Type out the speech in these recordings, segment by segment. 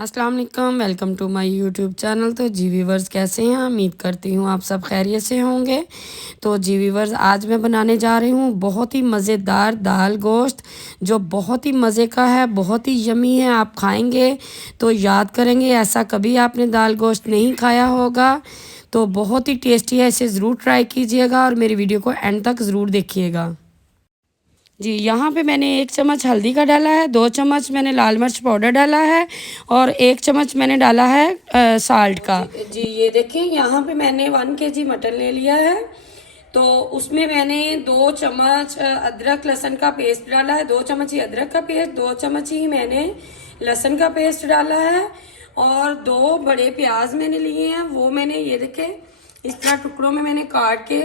अस्सलाम वालेकुम, welcome to my YouTube channel. तो जी व्यूवर्स, कैसे हैं? उम्मीद करती हूँ आप सब खैरियत से होंगे। तो जी व्यूवर्स, आज मैं बनाने जा रही हूँ बहुत ही मज़ेदार दाल गोश्त, जो बहुत ही मज़े का है, बहुत ही यमी है। आप खाएंगे तो याद करेंगे ऐसा कभी आपने दाल गोश्त नहीं खाया होगा। तो बहुत ही टेस्टी है, इसे ज़रूर ट्राई कीजिएगा और मेरी वीडियो को एंड तक ज़रूर देखिएगा। जी, यहाँ पे मैंने 1 चम्मच हल्दी का डाला है, 2 चम्मच मैंने लाल मिर्च पाउडर डाला है और 1 चम्मच मैंने डाला है साल्ट का। जी ये देखिए, यहाँ पे मैंने 1 केजी मटन ले लिया है। तो उसमें मैंने 2 चम्मच अदरक लहसुन का पेस्ट डाला है, 2 चम्मच ही अदरक का पेस्ट, 2 चम्मच ही मैंने लहसुन का पेस्ट डाला है और 2 बड़े प्याज मैंने लिए हैं। वो मैंने ये देखे इस तरह टुकड़ों में मैंने काट के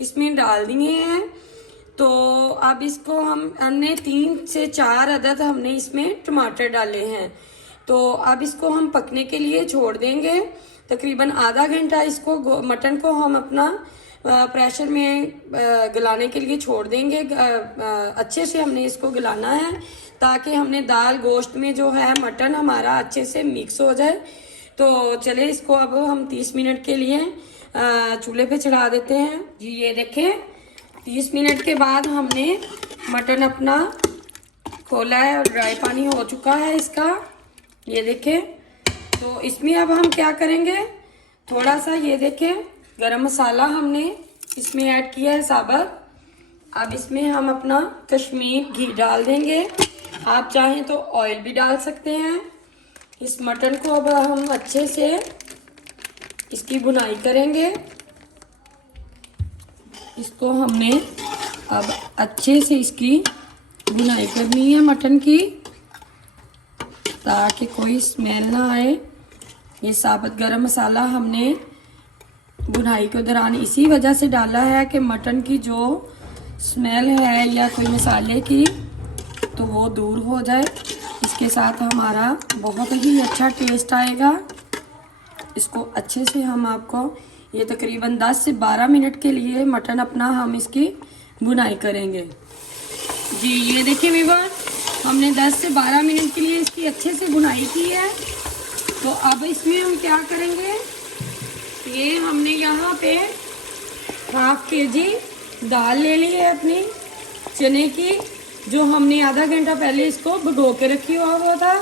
इसमें डाल दिए हैं। तो अब इसको हमने 3 से 4 अदद हमने इसमें टमाटर डाले हैं। तो अब इसको हम पकने के लिए छोड़ देंगे तकरीबन आधा घंटा। इसको मटन को हम अपना प्रेशर में गलाने के लिए छोड़ देंगे। अच्छे से हमने इसको गलाना है ताकि हमने दाल गोश्त में जो है मटन हमारा अच्छे से मिक्स हो जाए। तो चले इसको अब हम 30 मिनट के लिए चूल्हे पे चढ़ा देते हैं। जी ये देखें, 30 मिनट के बाद हमने मटन अपना खोला है और ड्राई पानी हो चुका है इसका, ये देखें। तो इसमें अब हम क्या करेंगे, थोड़ा सा ये देखें गरम मसाला हमने इसमें ऐड किया है साबुत। अब इसमें हम अपना कश्मीर घी डाल देंगे, आप चाहें तो ऑयल भी डाल सकते हैं। इस मटन को अब हम अच्छे से इसकी भुनाई करेंगे। इसको हमने अब अच्छे से इसकी भुनाई करनी है मटन की, ताकि कोई स्मेल ना आए। ये साबुत गरम मसाला हमने भुनाई के दौरान इसी वजह से डाला है कि मटन की जो स्मेल है या कोई मसाले की तो वो दूर हो जाए। इसके साथ हमारा बहुत ही अच्छा टेस्ट आएगा। इसको अच्छे से हम आपको ये तकरीबन 10 से 12 मिनट के लिए मटन अपना हम इसकी भुनाई करेंगे। जी ये देखिए व्यूअर्स, हमने 10 से 12 मिनट के लिए इसकी अच्छे से भुनाई की है। तो अब इसमें हम क्या करेंगे, ये हमने यहाँ पे 1/2 केजी दाल ले ली है अपनी चने की, जो हमने आधा घंटा पहले इसको भिगो के रखी हुआ था।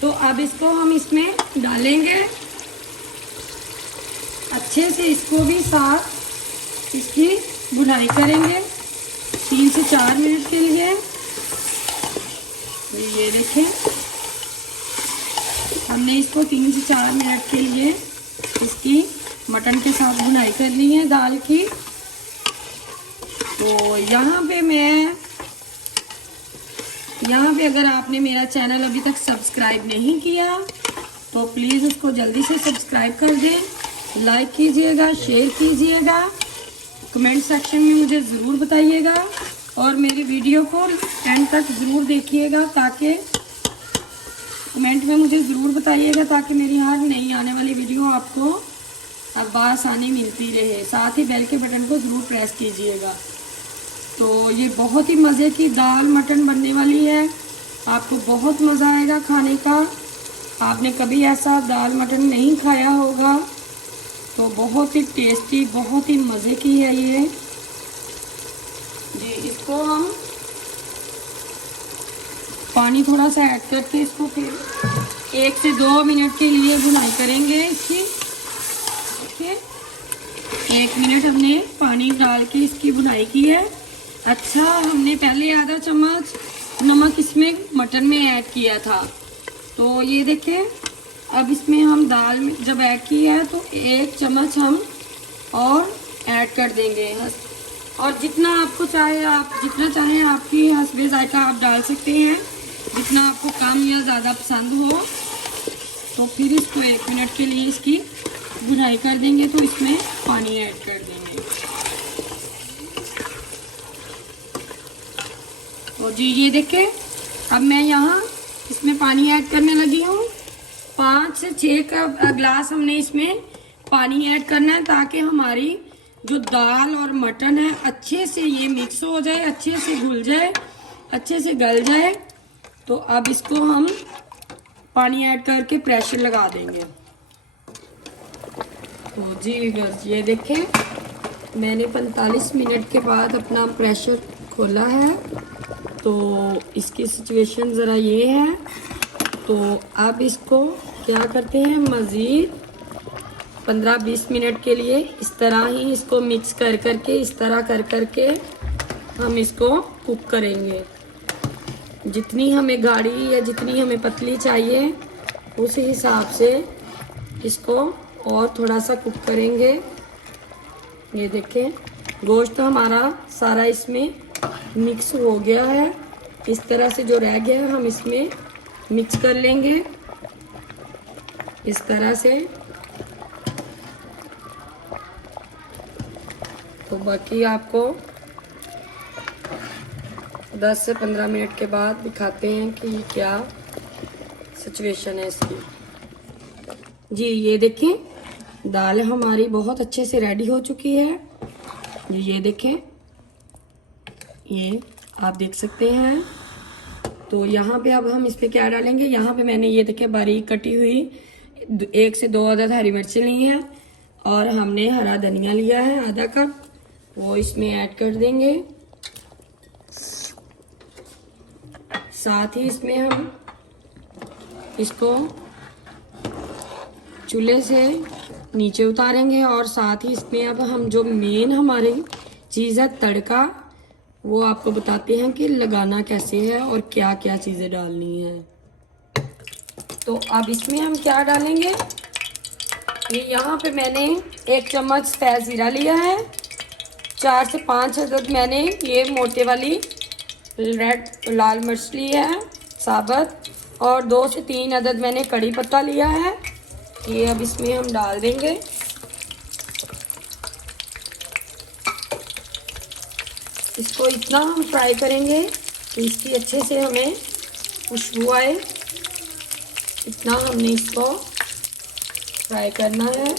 तो अब इसको हम इसमें डालेंगे, अच्छे से इसको भी साथ इसकी भुनाई करेंगे 3 से 4 मिनट के लिए। ये देखें, हमने इसको 3 से 4 मिनट के लिए इसकी मटन के साथ भुनाई कर ली है दाल की। तो यहाँ पे अगर आपने मेरा चैनल अभी तक सब्सक्राइब नहीं किया तो प्लीज़ उसको जल्दी से सब्सक्राइब कर दें, लाइक कीजिएगा, शेयर कीजिएगा, कमेंट सेक्शन में मुझे ज़रूर बताइएगा और मेरी वीडियो को एंड तक ज़रूर देखिएगा, ताकि कमेंट में मुझे ज़रूर बताइएगा ताकि मेरी हर नई आने वाली वीडियो आपको अब बासानी मिलती रहे। साथ ही बेल के बटन को ज़रूर प्रेस कीजिएगा। तो ये बहुत ही मज़े की दाल मटन बनने वाली है, आपको बहुत मज़ा आएगा खाने का। आपने कभी ऐसा दाल मटन नहीं खाया होगा, तो बहुत ही टेस्टी, बहुत ही मज़े की है ये। जी इसको हम पानी थोड़ा सा ऐड करके इसको फिर 1 से 2 मिनट के लिए भुनाई करेंगे इसकी। देखिए 1 मिनट हमने पानी डाल के इसकी भुनाई की है। अच्छा, हमने पहले आधा चम्मच नमक इसमें मटन में ऐड किया था। तो ये देखें, अब इसमें हम दाल में जब ऐड किया है तो 1 चम्मच हम और ऐड कर देंगे। और जितना आपको चाहे, आप जितना चाहें आपकी हस्बे जायका आप डाल सकते हैं, जितना आपको कम या ज़्यादा पसंद हो। तो फिर इसको 1 मिनट के लिए इसकी भुनाई कर देंगे। तो इसमें पानी ऐड कर देंगे। और जी ये देखें, अब मैं यहाँ इसमें पानी ऐड करने लगी हूँ। 5 से 6 गिलास हमने इसमें पानी ऐड करना है, ताकि हमारी जो दाल और मटन है अच्छे से ये मिक्स हो जाए, अच्छे से घुल जाए, अच्छे से गल जाए। तो अब इसको हम पानी ऐड करके प्रेशर लगा देंगे। तो जी बस ये देखें, मैंने 45 मिनट के बाद अपना प्रेशर खोला है। तो इसकी सिचुएशन ज़रा ये है। तो अब इसको क्या करते हैं, मज़ीद 15-20 मिनट के लिए इस तरह ही इसको मिक्स कर करके, इस तरह कर करके हम इसको कुक करेंगे। जितनी हमें गाढ़ी या जितनी हमें पतली चाहिए उस हिसाब से इसको और थोड़ा सा कुक करेंगे। ये देखें, गोश्त हमारा सारा इसमें मिक्स हो गया है। इस तरह से जो रह गया है हम इसमें मिक्स कर लेंगे इस तरह से। तो बाकी आपको 10 से 15 मिनट के बाद दिखाते हैं कि क्या सिचुएशन है इसकी। जी ये देखें, दाल हमारी बहुत अच्छे से रेडी हो चुकी है। ये देखें, ये आप देख सकते हैं। तो यहाँ पे अब हम इस पे क्या डालेंगे, यहाँ पे मैंने ये देखें बारीक कटी हुई 1 से 2 अदद हरी मिर्ची ली हैं और हमने हरा धनिया लिया है आधा कप, वो इसमें ऐड कर देंगे। साथ ही इसमें हम इसको चूल्हे से नीचे उतारेंगे और साथ ही इसमें अब हम जो मेन हमारी चीज़ है तड़का, वो आपको बताते हैं कि लगाना कैसे है और क्या क्या चीज़ें डालनी है। तो अब इसमें हम क्या डालेंगे, ये यहाँ पे मैंने 1 चम्मच सफ़ेद ज़ीरा लिया है, 4 से 5 अदद मैंने ये मोटे वाली लाल मिर्च ली है साबुत, और 2 से 3 अदद मैंने कड़ी पत्ता लिया है। ये अब इसमें हम डाल देंगे। इसको इतना हम फ्राई करेंगे कि इसकी अच्छे से हमें खुशबू आए, इतना हमने इसको फ्राई करना है।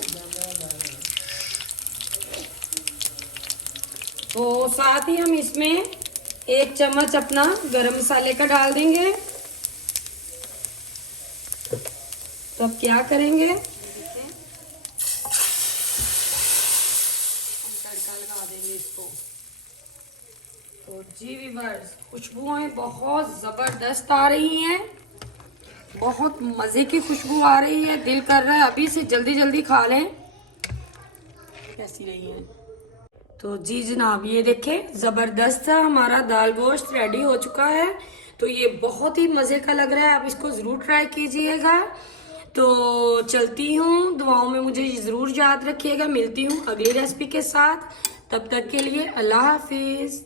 तो साथ ही हम इसमें 1 चम्मच अपना गरम मसाले का डाल देंगे। तो अब क्या करेंगे, हम तड़का लगा देंगे इसको। तो जी व्यूअर्स, खुशबुएं बहुत ज़बरदस्त आ रही हैं, बहुत मज़े की खुशबू आ रही है। दिल कर रहा है अभी से जल्दी जल्दी खा लें। कैसी रही है? तो जी जनाब, ये देखें, ज़बरदस्त सा हमारा दाल गोश्त रेडी हो चुका है। तो ये बहुत ही मज़े का लग रहा है, आप इसको ज़रूर ट्राई कीजिएगा। तो चलती हूँ, दुआओं में मुझे ज़रूर याद रखिएगा। मिलती हूँ अगली रेसिपी के साथ, तब तक के लिए अल्लाह हाफिज़।